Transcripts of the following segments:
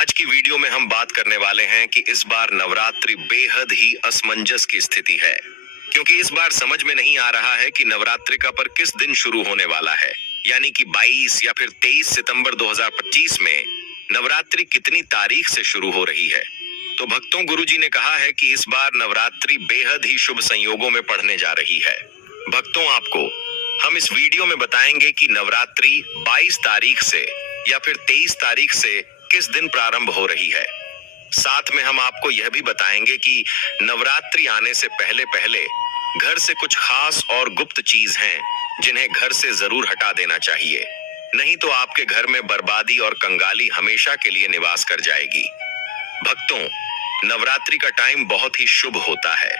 आज की वीडियो में हम बात करने वाले हैं कि इस बार नवरात्रि बेहद ही असमंजस की स्थिति है, क्योंकि इस बार समझ में नहीं आ रहा है कि नवरात्रि का पर्व किस दिन शुरू होने वाला है, यानी कि 22 या फिर 23 सितंबर 2025 में नवरात्रि कितनी तारीख से शुरू हो रही है। तो भक्तों, गुरुजी ने कहा है कि इस बार नवरात्रि बेहद ही शुभ संयोगों में पड़ने जा रही है। भक्तों, आपको हम इस वीडियो में बताएंगे कि नवरात्रि 22 तारीख से या फिर 23 तारीख से किस दिन प्रारंभ हो रही है। साथ में हम आपको यह भी बताएंगे कि नवरात्रि आने से पहले पहले घर से कुछ खास और गुप्त चीज हैं जिन्हें घर से जरूर हटा देना चाहिए, नहीं तो आपके घर में बर्बादी और कंगाली हमेशा के लिए निवास कर जाएगी। भक्तों, नवरात्रि का टाइम बहुत ही शुभ होता है।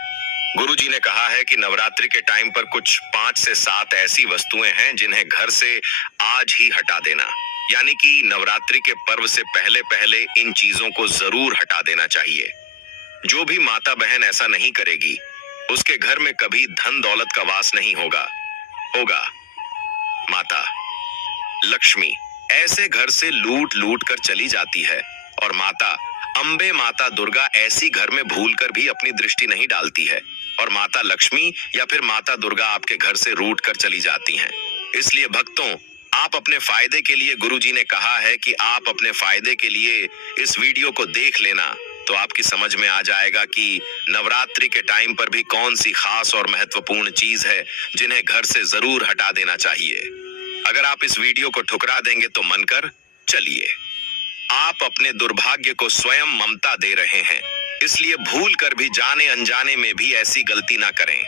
गुरुजी ने कहा है कि नवरात्रि के टाइम पर कुछ 5 से 7 ऐसी वस्तुएं हैं जिन्हें घर से आज ही हटा देना, यानी कि नवरात्रि के पर्व से पहले पहले इन चीजों को जरूर हटा देना चाहिए। जो भी माता बहन ऐसा नहीं करेगी, उसके घर में कभी धन दौलत का वास नहीं होगा। माता लक्ष्मी ऐसे घर से लूट लूट कर चली जाती है, और माता अंबे, माता दुर्गा ऐसी घर में भूलकर भी अपनी दृष्टि नहीं डालती है, और माता लक्ष्मी या फिर माता दुर्गा आपके घर से रूठ कर चली जाती हैं। इसलिए भक्तों, आप अपने फायदे के लिए, गुरुजी ने कहा है कि आप अपने फायदे के लिए इस वीडियो को देख लेना, तो आपकी समझ में आ जाएगा कि नवरात्रि के टाइम पर भी कौन सी खास और महत्वपूर्ण चीज है जिन्हें घर से जरूर हटा देना चाहिए। अगर आप इस वीडियो को ठुकरा देंगे तो मन कर चलिए, आप अपने दुर्भाग्य को स्वयं ममता दे रहे हैं, इसलिए भूल कर भी जाने अनजाने में भी ऐसी गलती ना करें।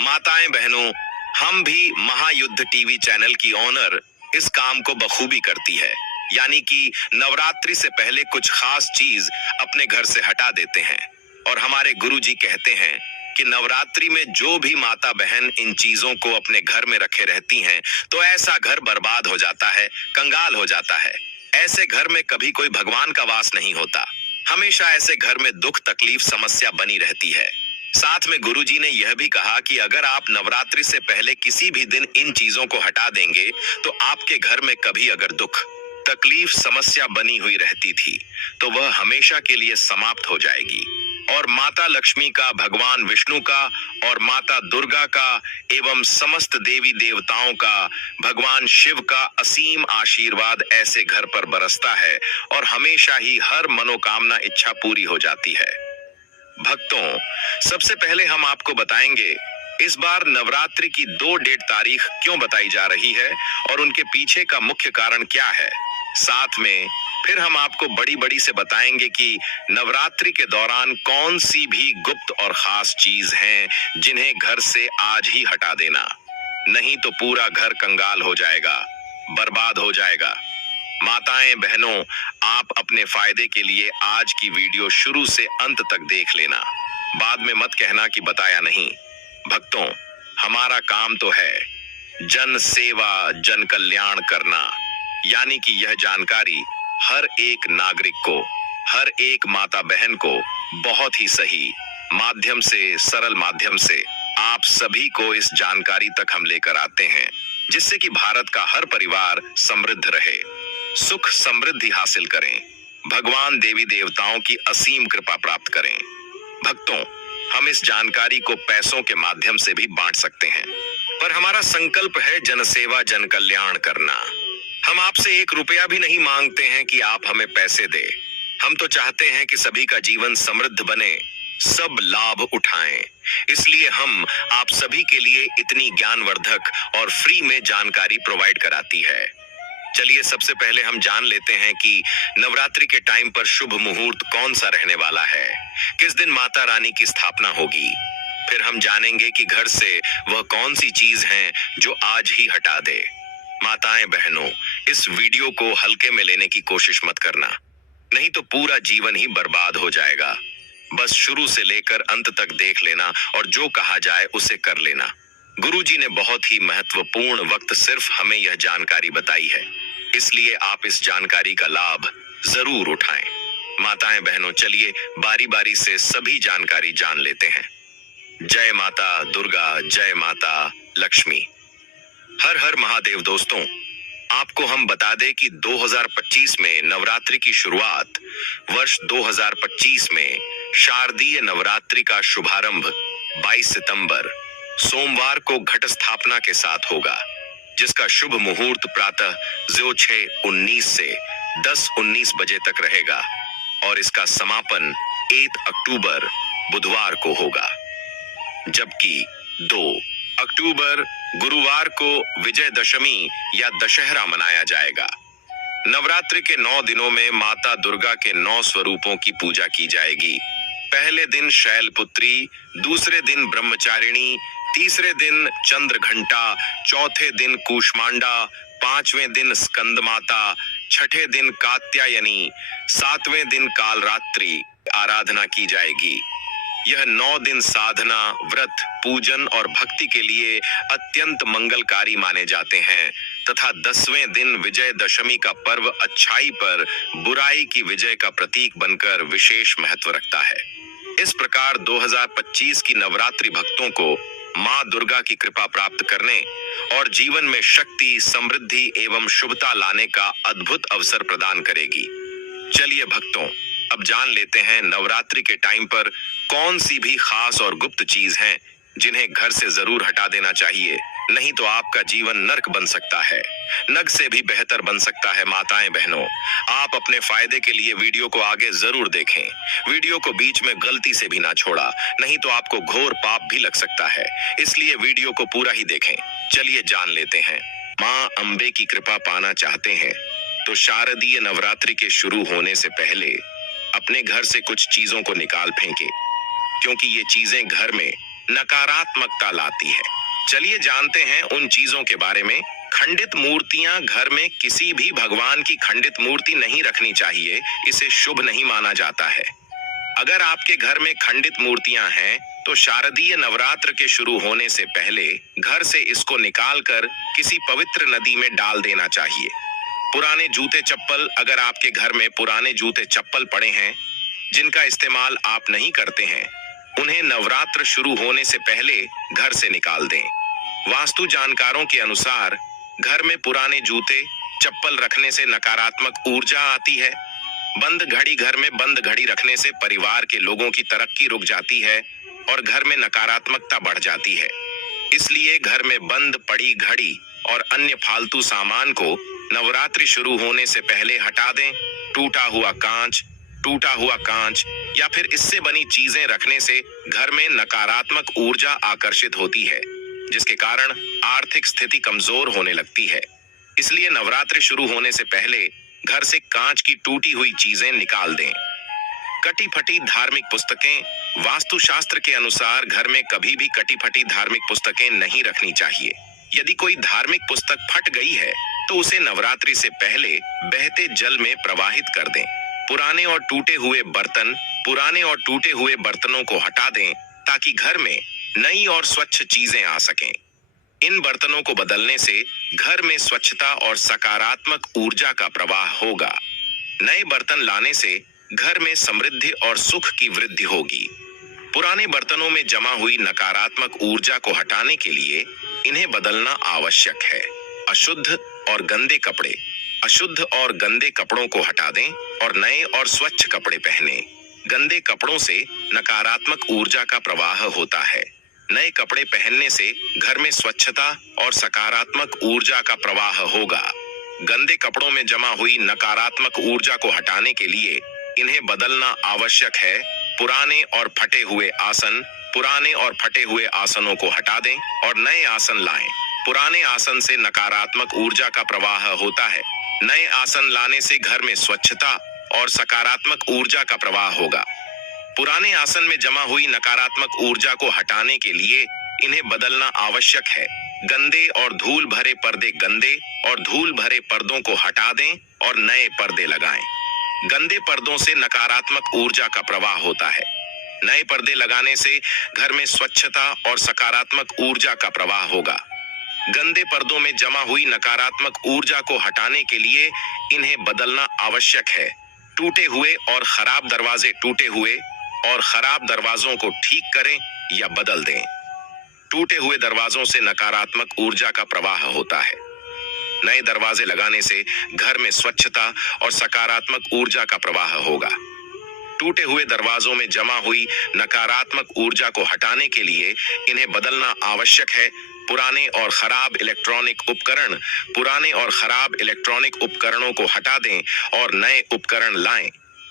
माताएं बहनों, हम भी महायुद्ध टीवी चैनल की ऑनर इस काम को बखूबी करती है, यानी कि नवरात्रि से पहले कुछ खास चीज अपने घर से हटा देते हैं, और हमारे गुरुजी कहते हैं कि नवरात्रि में जो भी माता बहन इन चीजों को अपने घर में रखे रहती हैं, तो ऐसा घर बर्बाद हो जाता है, कंगाल हो जाता है। ऐसे घर में कभी कोई भगवान का वास नहीं होता, हमेशा ऐसे घर में दुख, तकलीफ, समस्या बनी रहती है। साथ में गुरुजी ने यह भी कहा कि अगर आप नवरात्रि से पहले किसी भी दिन इन चीजों को हटा देंगे, तो आपके घर में कभी अगर दुख, तकलीफ, समस्या बनी हुई रहती थी, तो वह हमेशा के लिए समाप्त हो जाएगी, और माता लक्ष्मी का, भगवान विष्णु का और माता दुर्गा का एवं समस्त देवी देवताओं का, भगवान शिव का असीम आशीर्वाद ऐसे घर पर बरसता है, और हमेशा ही हर मनोकामना, इच्छा पूरी हो जाती है। भक्तों, सबसे पहले हम आपको बताएंगे इस बार नवरात्रि की 2 डेट तारीख क्यों बताई जा रही है और उनके पीछे का मुख्य कारण क्या है। साथ में फिर हम आपको बड़ी से बताएंगे कि नवरात्रि के दौरान कौन सी भी गुप्त और खास चीज हैं जिन्हें घर से आज ही हटा देना, नहीं तो पूरा घर कंगाल हो जाएगा, बर्बाद हो जाएगा। माताएं बहनों, आप अपने फायदे के लिए आज की वीडियो शुरू से अंत तक देख लेना, बाद में मत कहना कि बताया नहीं। भक्तों, हमारा काम तो है जन सेवा, जन कल्याण करना, यानी कि यह जानकारी हर एक नागरिक को, हर एक माता बहन को बहुत ही सही माध्यम से, सरल माध्यम से आप सभी को इस जानकारी तक हम लेकर आते हैं, जिससे कि भारत का हर परिवार समृद्ध रहे, सुख समृद्धि हासिल करें, भगवान देवी देवताओं की असीम कृपा प्राप्त करें। भक्तों, हम इस जानकारी को पैसों के माध्यम से भी बांट सकते हैं, पर हमारा संकल्प है जनसेवा, जन कल्याण करना। हम आपसे 1 रुपया भी नहीं मांगते हैं कि आप हमें पैसे दें। हम तो चाहते हैं कि सभी का जीवन समृद्ध बने, सब लाभ उठाएं। इसलिए हम आप सभी के लिए इतनी ज्ञानवर्धक और फ्री में जानकारी प्रोवाइड कराती है। चलिए सबसे पहले हम जान लेते हैं कि नवरात्रि के टाइम पर शुभ मुहूर्त कौन सा रहने वाला है, किस दिन माता रानी की स्थापना होगी। फिर हम जानेंगे कि घर से वह कौन सी चीज है जो आज ही हटा दे। माताएं बहनों, इस वीडियो को हल्के में लेने की कोशिश मत करना, नहीं तो पूरा जीवन ही बर्बाद हो जाएगा। बस शुरू से लेकर अंत तक देख लेना और जो कहा जाए उसे कर लेना। गुरुजी ने बहुत ही महत्वपूर्ण वक्त सिर्फ हमें यह जानकारी बताई है, इसलिए आप इस जानकारी का लाभ जरूर उठाएं। माताएं बहनों, चलिए बारी बारी से सभी जानकारी जान लेते हैं। जय माता दुर्गा, जय माता लक्ष्मी। हर हर महादेव। दोस्तों, आपको हम बता दें कि 2025 में नवरात्रि की शुरुआत वर्ष 2025 में शारदीय नवरात्रि का शुभारंभ 22 सितंबर सोमवार को घट स्थापना के साथ होगा, जिसका शुभ मुहूर्त प्रातः 06:19 से 10:19 बजे तक रहेगा और इसका समापन 1 अक्टूबर बुधवार को होगा, जबकि 2 अक्टूबर गुरुवार को विजयदशमी या दशहरा मनाया जाएगा। नवरात्रि के 9 दिनों में माता दुर्गा के 9 स्वरूपों की पूजा की जाएगी। पहले दिन शैलपुत्री, दूसरे दिन ब्रह्मचारिणी, तीसरे दिन चंद्रघंटा, चौथे दिन कूष्मांडा, पांचवें दिन स्कंद माता, छठे दिन कात्यायनी, सातवें दिन कालरात्रि आराधना की जाएगी। यह 9 दिन साधना, व्रत, पूजन और भक्ति के लिए अत्यंत मंगलकारी माने जाते हैं तथा 10वें दिन विजयदशमी का पर्व अच्छाई पर बुराई की विजय का प्रतीक बनकर विशेष महत्व रखता है। इस प्रकार 2025 की नवरात्रि भक्तों को मां दुर्गा की कृपा प्राप्त करने और जीवन में शक्ति, समृद्धि एवं शुभता लाने का अद्भुत अवसर प्रदान करेगी। चलिए भक्तों, अब जान लेते हैं नवरात्रि के टाइम पर कौन सी भी खास और गुप्त चीज हैं जिन्हें घर से जरूर हटा देना चाहिए, नहीं तो आपका जीवन नर्क बन सकता है, नग से भी बेहतर बन सकता है। माताएं बहनों, आप अपने फायदे के लिए वीडियो को आगे जरूर देखें। वीडियो को बीच में गलती से भी ना छोड़ा, नहीं तो आपको घोर पाप भी लग सकता है, इसलिए वीडियो को पूरा ही देखें। चलिए जान लेते हैं। मां अंबे की कृपा पाना चाहते हैं तो शारदीय नवरात्रि के शुरू होने से पहले अपने घर से कुछ चीजों को निकाल फेंके, क्योंकि ये चीजें घर में नकारात्मकता लाती है। चलिए जानते हैं उन चीजों के बारे में। खंडित मूर्तियां, घर में किसी भी भगवान की खंडित मूर्ति नहीं रखनी चाहिए, इसे शुभ नहीं माना जाता है। अगर आपके घर में खंडित मूर्तियां हैं तो शारदीय नवरात्र के शुरू होने से पहले घर से इसको निकालकर किसी पवित्र नदी में डाल देना चाहिए। पुराने जूते चप्पल, अगर आपके घर में पुराने जूते चप्पल पड़े हैं जिनका इस्तेमाल आप नहीं करते हैं, उन्हें नवरात्र शुरू होने से पहले घर से निकाल दें। वास्तु जानकारों के अनुसार घर में पुराने जूते चप्पल रखने से नकारात्मक ऊर्जा आती है। बंद घड़ी, घर में बंद घड़ी रखने से परिवार के लोगों की तरक्की रुक जाती है और घर में नकारात्मकता बढ़ जाती है। इसलिए घर में बंद पड़ी घड़ी और अन्य फालतू सामान को नवरात्रि शुरू होने से पहले हटा दें। टूटा हुआ कांच या फिर इससे बनी चीजें रखने से घर में नकारात्मक ऊर्जा आकर्षित होती है, जिसके कारण आर्थिक स्थिति कमजोर होने लगती है। इसलिए नवरात्रि शुरू होने से पहले घर से कांच की टूटी हुई चीजें निकाल दें। कटी फटी धार्मिक पुस्तकें, वास्तुशास्त्र के अनुसार घर में कभी भी कटी फटी धार्मिक पुस्तकें नहीं रखनी चाहिए। यदि कोई धार्मिक पुस्तक फट गई है तो उसे नवरात्रि से पहले बहते जल में प्रवाहित कर दें। पुराने और टूटे हुए बर्तनों को हटा दें ताकि घर में नई और स्वच्छ चीजें आ सकें। इन बर्तनों को बदलने से घर में स्वच्छता और सकारात्मक ऊर्जा का प्रवाह होगा। नए बर्तन लाने से घर में समृद्धि और सुख की वृद्धि होगी। पुराने बर्तनों में जमा हुई नकारात्मक ऊर्जा को हटाने के लिए इन्हें बदलना आवश्यक है। अशुद्ध और गंदे कपड़ों को हटा दें और नए और स्वच्छ कपड़े पहने। गंदे कपड़ों से नकारात्मक ऊर्जा का प्रवाह होता है। नए कपड़े पहनने से घर में स्वच्छता और सकारात्मक ऊर्जा का प्रवाह होगा। गंदे कपड़ों में जमा हुई नकारात्मक ऊर्जा को हटाने के लिए इन्हें बदलना आवश्यक है। पुराने और फटे हुए आसनों को हटा दें और नए आसन लाएं। पुराने आसन से नकारात्मक ऊर्जा का प्रवाह होता है। नए आसन लाने से घर में स्वच्छता और सकारात्मक ऊर्जा का प्रवाह होगा। पुराने आसन में जमा हुई नकारात्मक ऊर्जा को हटाने के लिए इन्हें बदलना आवश्यक है। गंदे और धूल भरे पर्दों को हटा दें और नए पर्दे लगाएं। गंदे पर्दों से नकारात्मक ऊर्जा का प्रवाह होता है। नए पर्दे लगाने से घर में स्वच्छता और सकारात्मक ऊर्जा का प्रवाह होगा। गंदे पर्दों में जमा हुई नकारात्मक ऊर्जा को हटाने के लिए इन्हें बदलना आवश्यक है। टूटे हुए और खराब दरवाजों को ठीक करें या बदल दें। टूटे हुए दरवाजों से नकारात्मक ऊर्जा का प्रवाह होता है। नए दरवाजे लगाने से घर में स्वच्छता और सकारात्मक ऊर्जा का प्रवाह होगा। टूटे हुए दरवाजों में जमा हुई नकारात्मक ऊर्जा को हटाने के लिए इन्हें बदलना आवश्यक है। पुराने और खराब इलेक्ट्रॉनिक उपकरणों को हटा दें और नए उपकरण लाएं।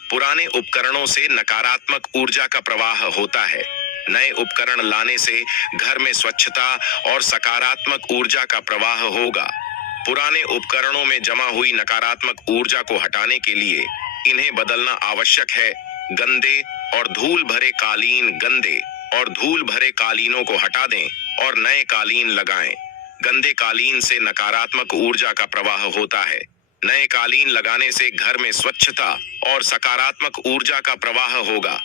पुराने उपकरणों से नकारात्मक ऊर्जा का प्रवाह होता है। नए उपकरण लाने से घर में स्वच्छता और सकारात्मक ऊर्जा का प्रवाह होगा। पुराने उपकरणों में जमा हुई नकारात्मक ऊर्जा को हटाने के लिए इन्हें बदलना आवश्यक है। गंदे और धूल भरे कालीनों को हटा दें और नए कालीन लगाएं। गंदे कालीन से नकारात्मक ऊर्जा का प्रवाह होता है। नए कालीन लगाने से घर में स्वच्छता और सकारात्मक ऊर्जा का प्रवाह होगा।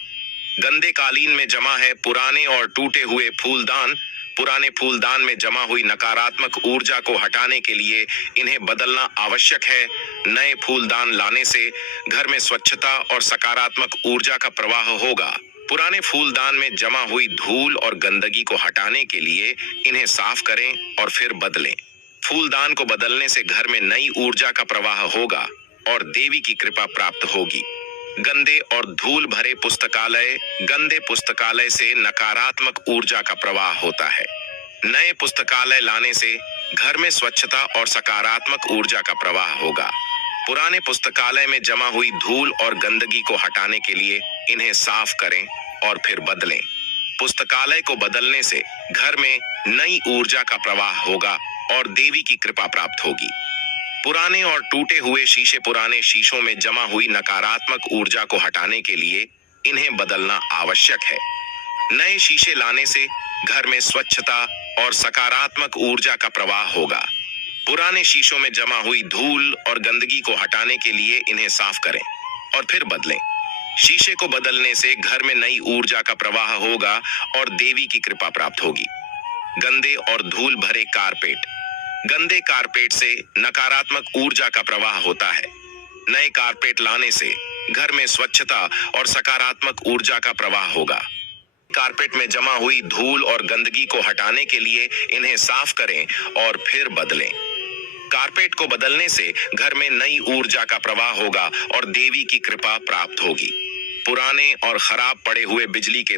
गंदे कालीन में जमा है पुराने और टूटे हुए फूलदान। पुराने फूलदान में जमा हुई नकारात्मक ऊर्जा को हटाने के लिए इन्हें बदलना आवश्यक है। नए फूलदान लाने से घर में स्वच्छता और सकारात्मक ऊर्जा का प्रवाह होगा। पुराने फूलदान में जमा हुई धूल और गंदगी को हटाने के लिए इन्हें साफ करें और फिर बदलें। फूलदान को बदलने से घर में नई ऊर्जा का प्रवाह होगा और देवी की कृपा प्राप्त होगी। गंदे और धूल भरे गंदे पुस्तकालय से नकारात्मक ऊर्जा का प्रवाह होता है। नए पुस्तकालय लाने से घर में स्वच्छता और सकारात्मक ऊर्जा का प्रवाह होगा। पुराने पुस्तकालय में जमा हुई धूल और गंदगी को हटाने के लिए इन्हें साफ करें और फिर बदलें। पुस्तकालय को बदलने से घर में नई ऊर्जा का प्रवाह होगा और देवी की कृपा प्राप्त होगी। पुराने और टूटे हुए पुराने शीशों में जमा हुई नकारात्मक ऊर्जा को हटाने के लिए इन्हें बदलना आवश्यक है। नए शीशे लाने से घर में स्वच्छता और सकारात्मक ऊर्जा का प्रवाह होगा। पुराने शीशों में जमा हुई धूल और गंदगी को हटाने के लिए इन्हें साफ करें और फिर बदलें। शीशे को बदलने से घर में नई ऊर्जा का प्रवाह होगा और देवी की कृपा प्राप्त होगी। गंदे और धूल भरे गंदे कारपेट से नकारात्मक ऊर्जा का प्रवाह होता है। नए कारपेट लाने से घर में स्वच्छता और सकारात्मक ऊर्जा का प्रवाह होगा। कारपेट में जमा हुई धूल और गंदगी को हटाने के लिए इन्हें साफ करें और फिर बदलें। कारपेट को बदलने से घर में नई ऊर्जा का प्रवाह होगा और देवी की कृपा प्राप्त होगी। पुराने और खराब पड़े हुए बिजली के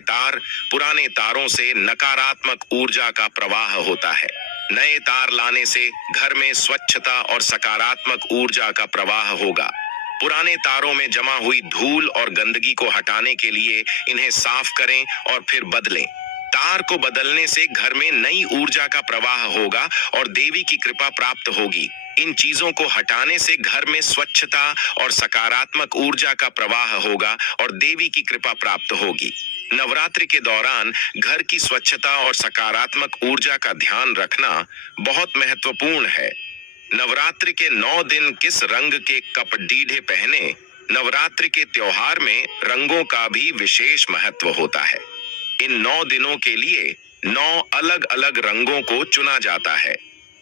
पुराने तारों से नकारात्मक ऊर्जा का प्रवाह होता है। नए तार लाने से घर में स्वच्छता और सकारात्मक ऊर्जा का प्रवाह होगा। पुराने तारों में जमा हुई धूल और गंदगी को हटाने के लिए इन्हें साफ करें और फिर बदलें। तार को बदलने से घर में नई ऊर्जा का प्रवाह होगा और देवी की कृपा प्राप्त होगी। इन चीजों को हटाने से घर में स्वच्छता और सकारात्मक ऊर्जा का प्रवाह होगा और देवी की कृपा प्राप्त होगी। नवरात्रि के दौरान घर की स्वच्छता और सकारात्मक ऊर्जा का ध्यान रखना बहुत महत्वपूर्ण है। नवरात्रि के 9 दिन किस रंग के कपड़े पहने? नवरात्रि के त्योहार में रंगों का भी विशेष महत्व होता है। इन 9 दिनों के लिए 9 अलग अलग रंगों को चुना जाता है।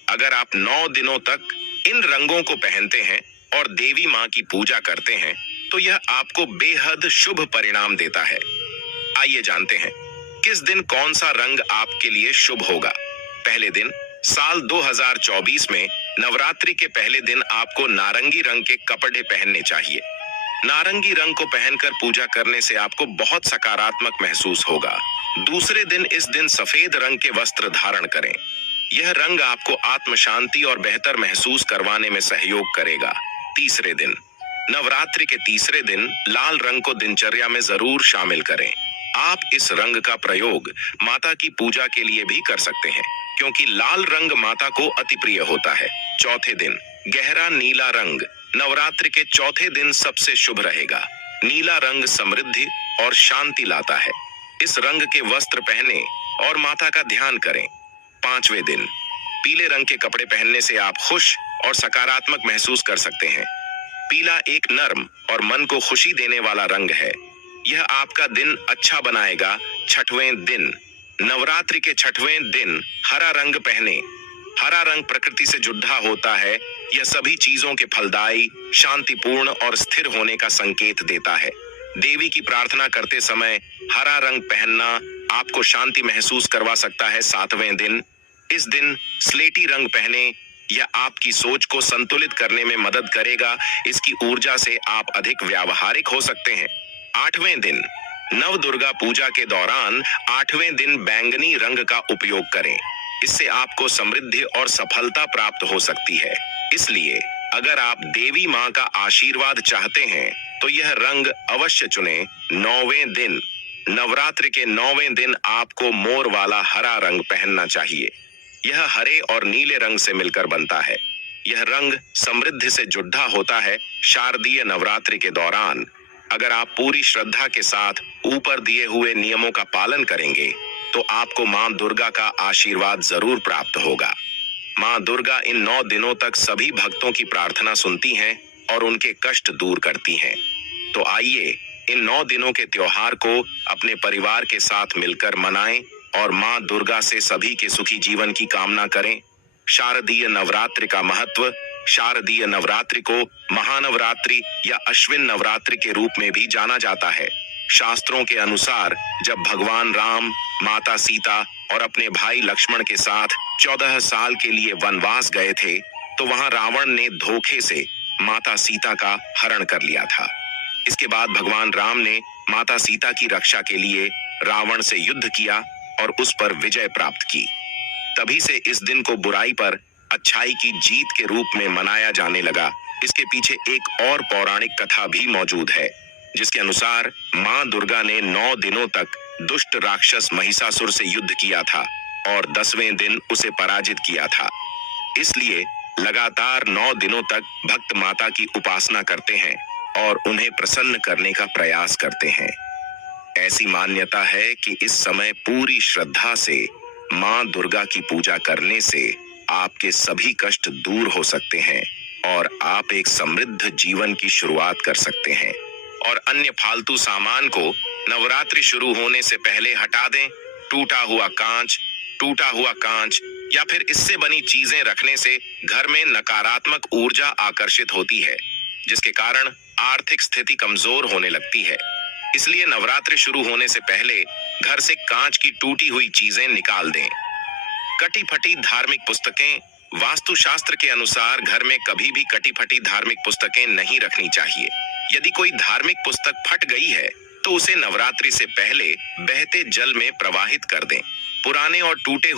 अगर आप 9 दिनों तक इन रंगों को पहनते हैं और देवी माँ की पूजा करते हैं तो यह आपको बेहद शुभ परिणाम देता है। आइए जानते हैं किस दिन कौन सा रंग आपके लिए शुभ होगा। पहले दिन, साल 2024 में नवरात्रि के पहले दिन आपको नारंगी रंग के कपड़े पहनने चाहिए। नारंगी रंग को पहनकर पूजा करने से आपको बहुत सकारात्मक महसूस होगा। दूसरे दिन, इस दिन सफेद रंग के वस्त्र धारण करें। यह रंग आपको आत्म शांति और बेहतर महसूस करवाने में सहयोग करेगा। तीसरे दिन, नवरात्रि के तीसरे दिन लाल रंग को दिनचर्या में जरूर शामिल करें। आप इस रंग का प्रयोग माता की पूजा के लिए भी कर सकते हैं क्योंकि लाल रंग माता को अति प्रिय होता है। चौथे दिन, गहरा नीला रंग नवरात्रि के चौथे दिन सबसे शुभ रहेगा। नीला रंग समृद्धि और शांति लाता है। इस रंग के वस्त्र पहने और माता का ध्यान करें। पांचवें दिन, पीले रंग के कपड़े पहनने से आप खुश और सकारात्मक महसूस कर सकते हैं। पीला एक नर्म और मन को खुशी देने वाला रंग है। यह आपका दिन अच्छा बनाएगा। छठवें दिन, नवरात्रि के छठवें दिन हरा रंग पहने। हरा रंग प्रकृति से जुड़ा होता है। यह सभी चीजों के फलदायी, शांतिपूर्ण और स्थिर होने का संकेत देता है। देवी की प्रार्थना करते समय हरा रंग पहनना आपको शांति महसूस करवा सकता है। सातवें दिन, इस दिन स्लेटी रंग पहने। यह आपकी सोच को संतुलित करने में मदद करेगा। इसकी ऊर्जा से आप अधिक व्यावहारिक हो सकते हैं। 8वें दिन, नव दुर्गा पूजा के दौरान 8वें दिन बैंगनी रंग का उपयोग करें। इससे आपको समृद्धि और सफलता प्राप्त हो सकती है। इसलिए अगर आप देवी मां का आशीर्वाद चाहते हैं तो यह रंग अवश्य चुनें। 9वें दिन, नवरात्रि के 9वें दिन आपको मोर वाला हरा रंग पहनना चाहिए। यह हरे और नीले रंग से मिलकर बनता है। यह रंग समृद्धि से जुड़ा होता है। शारदीय नवरात्रि के दौरान अगर आप पूरी श्रद्धा के साथ ऊपर दिए हुए नियमों का पालन करेंगे तो आपको मां दुर्गा का आशीर्वाद जरूर प्राप्त होगा। मां दुर्गा इन 9 दिनों तक सभी भक्तों की प्रार्थना सुनती हैं और उनके कष्ट दूर करती हैं। तो आइए इन 9 दिनों के त्योहार को अपने परिवार के साथ मिलकर मनाएं और मां दुर्गा से सभी के सुखी जीवन की कामना करें। शारदीय नवरात्रि का महत्व। शारदीय नवरात्रि को महानवरात्रि या अश्विन नवरात्रि के रूप में भी जाना जाता है। शास्त्रों के अनुसार जब भगवान राम, माता सीता और अपने भाई लक्ष्मण के साथ 14 साल के लिए वनवास गए थे तो वहां रावण ने धोखे से माता सीता का हरण कर लिया था। इसके बाद भगवान राम ने माता सीता की रक्षा के लिए रावण से युद्ध किया और उस पर विजय प्राप्त की। तभी से इस दिन को बुराई पर अच्छाई की जीत के रूप में मनाया जाने लगा। इसके पीछे एक और पौराणिक कथा भी मौजूद है जिसके अनुसार मां दुर्गा ने 9 दिनों तक दुष्ट राक्षस महिषासुर से युद्ध किया था और 10वें दिन उसे पराजित किया था। इसलिए लगातार 9 दिनों तक भक्त माता की उपासना करते हैं और उन्हें प्रसन्न करने का प्रयास करते हैं। ऐसी मान्यता है कि इस समय पूरी श्रद्धा से मां दुर्गा की पूजा करने से आपके सभी कष्ट दूर हो सकते हैं और आप एक समृद्ध जीवन की शुरुआत कर सकते हैं। और अन्य फालतू सामान को नवरात्रि शुरू होने से पहले हटा दें। टूटा हुआ कांच या फिर इससे बनी चीजें रखने से घर में नकारात्मक ऊर्जा आकर्षित होती है जिसके कारण आर्थिक स्थिति कमजोर होने लगती है। इसलिए नवरात्रि शुरू होने से पहले घर से कांच की टूटी हुई चीजें निकाल दें। कटी फटी धार्मिक पुस्तकें। वास्तुशास्त्र के अनुसार घर में कभी भी कटी फटी धार्मिक पुस्तकें नहीं रखनी चाहिए। यदि कोई धार्मिक पुस्तक फट गई है तो उसे नवरात्रि से पहले बहते जल में प्रवाहित कर दें। पुराने और टूटे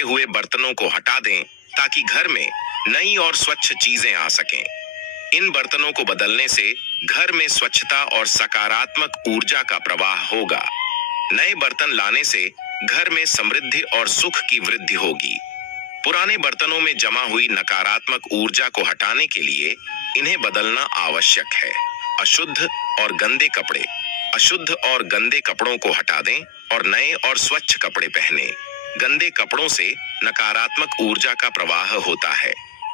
हुए बर्तनों को हटा दें ताकि घर में नई और स्वच्छ चीजें आ सकें। इन बर्तनों को बदलने से घर में स्वच्छता और सकारात्मक ऊर्जा का प्रवाह होगा। नए बर्तन लाने से घर में समृद्धि और सुख की वृद्धि होगी। पुराने बर्तनों में जमा हुई नकारात्मक ऊर्जा को हटाने के लिए इन्हें बदलना आवश्यक है। अशुद्ध और गंदे कपड़ों को हटा दें और नए और स्वच्छ कपड़े पहने। गंदे कपड़ों से नकारात्मक ऊर्जा का प्रवाह होता है।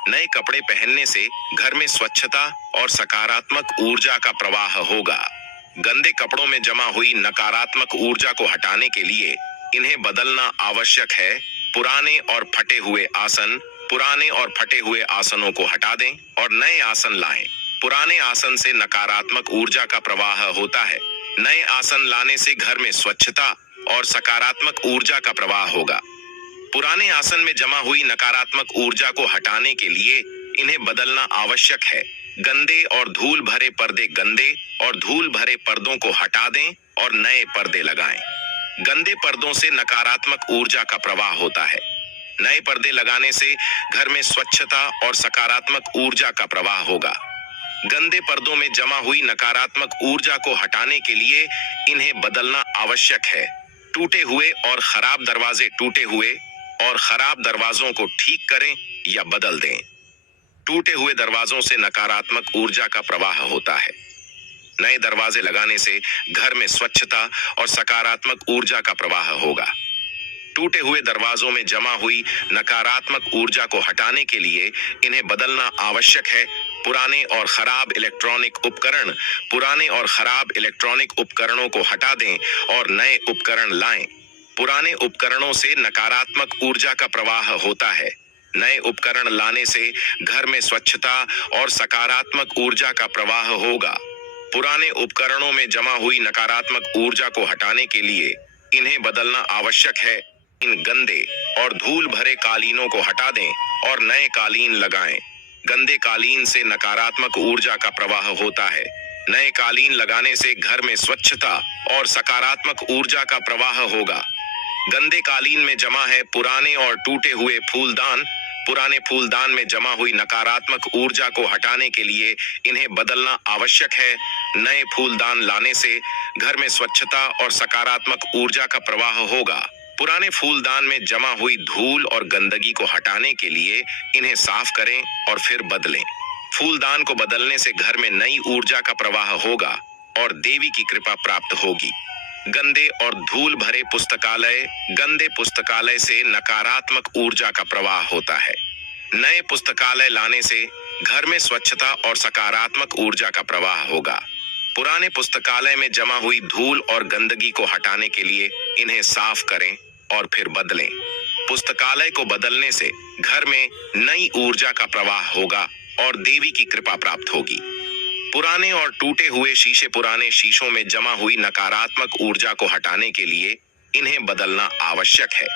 नए कपड़े पहनने से घर में स्वच्छता और सकारात्मक ऊर्जा का प्रवाह होगा। गंदे कपड़ों में जमा हुई नकारात्मक ऊर्जा को हटाने के लिए इन्हें बदलना आवश्यक है। पुराने और फटे हुए आसनों को हटा दें और नए आसन लाएं। पुराने आसन से नकारात्मक ऊर्जा का प्रवाह होता है। नए आसन लाने से घर में स्वच्छता और सकारात्मक ऊर्जा का प्रवाह होगा। पुराने आसन में जमा हुई नकारात्मक ऊर्जा को हटाने के लिए इन्हें बदलना आवश्यक है। गंदे और धूल भरे पर्दों को हटा दें और नए पर्दे लगाएं। गंदे पर्दों से नकारात्मक ऊर्जा का प्रवाह होता है। नए पर्दे लगाने से घर में स्वच्छता और सकारात्मक ऊर्जा का प्रवाह होगा। गंदे पर्दों में जमा हुई नकारात्मक ऊर्जा को हटाने के लिए इन्हें बदलना आवश्यक है। टूटे हुए और खराब दरवाजों को ठीक करें या बदल दें। टूटे हुए दरवाजों से नकारात्मक ऊर्जा का प्रवाह होता है। नए दरवाजे लगाने से घर में स्वच्छता और सकारात्मक ऊर्जा का प्रवाह होगा। टूटे हुए दरवाजों में जमा हुई नकारात्मक ऊर्जा को हटाने के लिए इन्हें बदलना आवश्यक है। पुराने और खराब इलेक्ट्रॉनिक उपकरणों को हटा दें और नए उपकरण लाएं। पुराने उपकरणों से नकारात्मक ऊर्जा का प्रवाह होता है। नए उपकरण लाने से घर में स्वच्छता और सकारात्मक ऊर्जा का प्रवाह होगा। पुराने उपकरणों में जमा हुई नकारात्मक ऊर्जा को हटाने के लिए इन्हें बदलना आवश्यक है। इन गंदे और धूल भरे कालीनों को हटा दें और नए कालीन लगाएं। गंदे कालीन से नकारात्मक ऊर्जा का प्रवाह होता है। नए कालीन लगाने से घर में स्वच्छता और सकारात्मक ऊर्जा का प्रवाह होगा। गंदे कालीन में जमा है पुराने और टूटे हुए फूलदान। पुराने फूलदान में जमा हुई नकारात्मक ऊर्जा को हटाने के लिए इन्हें बदलना आवश्यक है। नए फूलदान लाने से घर में स्वच्छता और सकारात्मक ऊर्जा का प्रवाह होगा। पुराने फूलदान में जमा हुई धूल और गंदगी को हटाने के लिए इन्हें साफ करें और फिर बदलें। फूलदान को बदलने से घर में नई ऊर्जा का प्रवाह होगा और देवी की कृपा प्राप्त होगी। गंदे और धूल भरे पुस्तकालय। गंदे पुस्तकालय से नकारात्मक ऊर्जा का प्रवाह होता है। नए पुस्तकालय लाने से घर में स्वच्छता और सकारात्मक ऊर्जा का प्रवाह होगा। पुराने पुस्तकालय में जमा हुई धूल और गंदगी को हटाने के लिए इन्हें साफ करें और फिर बदलें। पुस्तकालय को बदलने से घर में नई ऊर्जा का प्रवाह होगा और देवी की कृपा प्राप्त होगी। पुराने और टूटे हुए शीशे। पुराने शीशों में जमा हुई नकारात्मक ऊर्जा को हटाने के लिए इन्हें बदलना आवश्यक है।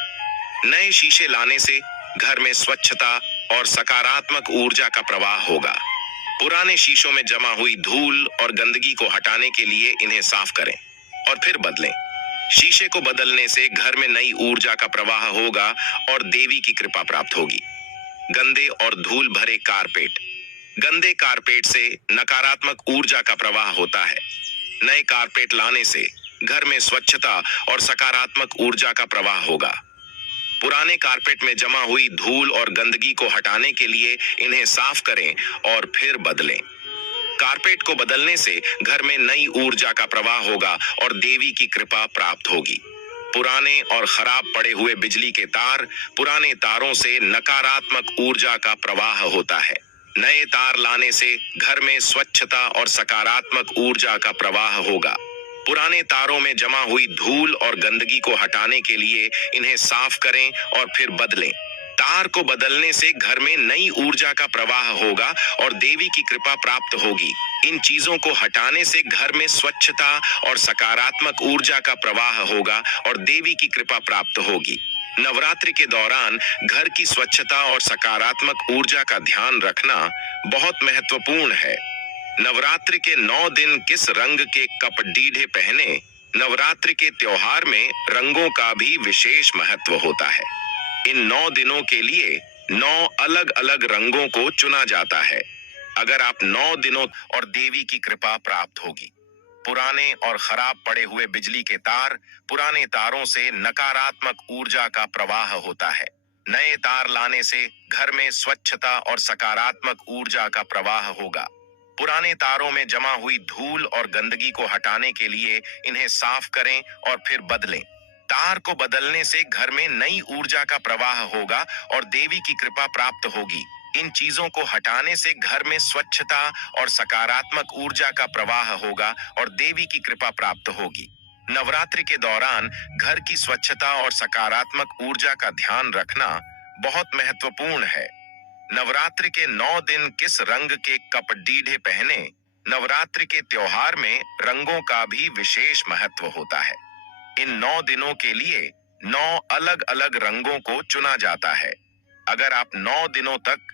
नए शीशे लाने से घर में स्वच्छता और सकारात्मक ऊर्जा का प्रवाह होगा। पुराने शीशों में जमा हुई धूल और गंदगी को हटाने के लिए इन्हें साफ करें और फिर बदलें। शीशे को बदलने से घर में नई ऊर्जा का प्रवाह होगा और देवी की कृपा प्राप्त होगी। गंदे और धूल भरे कारपेट। गंदे कारपेट से नकारात्मक ऊर्जा का प्रवाह होता है। नए कारपेट लाने से घर में स्वच्छता और सकारात्मक ऊर्जा का प्रवाह होगा। पुराने कारपेट में जमा हुई धूल और गंदगी को हटाने के लिए इन्हें साफ करें और फिर बदलें। कारपेट को बदलने से घर में नई ऊर्जा का प्रवाह होगा और देवी की कृपा प्राप्त होगी। पुराने और खराब पड़े हुए बिजली के तार। पुराने तारों से नकारात्मक ऊर्जा का प्रवाह होता है। नए तार लाने से घर में स्वच्छता और सकारात्मक ऊर्जा का प्रवाह होगा। पुराने तारों में जमा हुई धूल और गंदगी को हटाने के लिए इन्हें साफ करें और फिर बदलें। तार को बदलने से घर में नई ऊर्जा का प्रवाह होगा और देवी की कृपा प्राप्त होगी। इन चीजों को हटाने से घर में स्वच्छता और सकारात्मक ऊर्जा का प्रवाह होगा और देवी की कृपा प्राप्त होगी। नवरात्रि के दौरान घर की स्वच्छता और सकारात्मक ऊर्जा का ध्यान रखना बहुत महत्वपूर्ण है। नवरात्रि के 9 दिन किस रंग के कपड़े पहने। नवरात्रि के त्योहार में रंगों का भी विशेष महत्व होता है। इन 9 दिनों के लिए 9 अलग अलग रंगों को चुना जाता है। अगर आप 9 दिनों और देवी की कृपा प्राप्त होगी। पुराने और खराब पड़े हुए बिजली के तार। पुराने तारों से नकारात्मक ऊर्जा का प्रवाह होता है। नए तार लाने से घर में स्वच्छता और सकारात्मक ऊर्जा का प्रवाह होगा। पुराने तारों में जमा हुई धूल और गंदगी को हटाने के लिए इन्हें साफ करें और फिर बदलें। तार को बदलने से घर में नई ऊर्जा का प्रवाह होगा और देवी की कृपा प्राप्त होगी। इन चीजों को हटाने से घर में स्वच्छता और सकारात्मक ऊर्जा का प्रवाह होगा और देवी की कृपा प्राप्त होगी। नवरात्रि के दौरान घर की स्वच्छता और सकारात्मक ऊर्जा का ध्यान रखना बहुत महत्वपूर्ण है। नवरात्रि के 9 दिन किस रंग के कपड़े पहने। नवरात्रि के त्योहार में रंगों का भी विशेष महत्व होता है। इन 9 दिनों के लिए 9 अलग अलग रंगों को चुना जाता है। अगर आप 9 दिनों तक